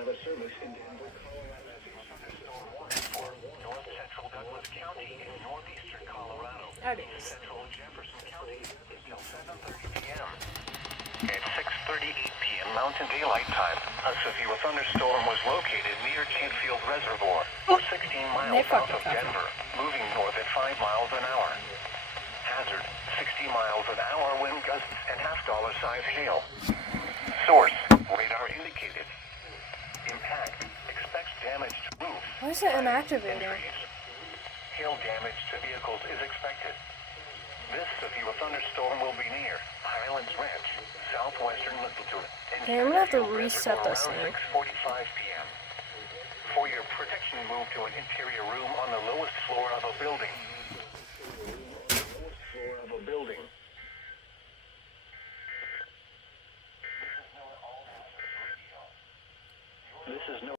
Pilot service in Denver, Colorado. For north central Douglas County in northeastern Colorado. That is. Central Jefferson County until 7:30 p.m. At 6:38 p.m. Mountain Daylight Time, a severe thunderstorm was located near Canfield Reservoir, 16 miles south of Denver, moving north at 5 miles an hour. Hazard, 60 miles an hour wind gusts and half-dollar size hail. Source, radar indicated. Impact, expects damage to roof. Why is it inactivated? Trees. Hail damage to vehicles is expected. This severe thunderstorm will be near Highlands Ranch, southwestern Littleton. Okay, I'm gonna have to reset this thing. 6:45 p.m. For your protection, move to an interior room on the lowest floor of a building. This is no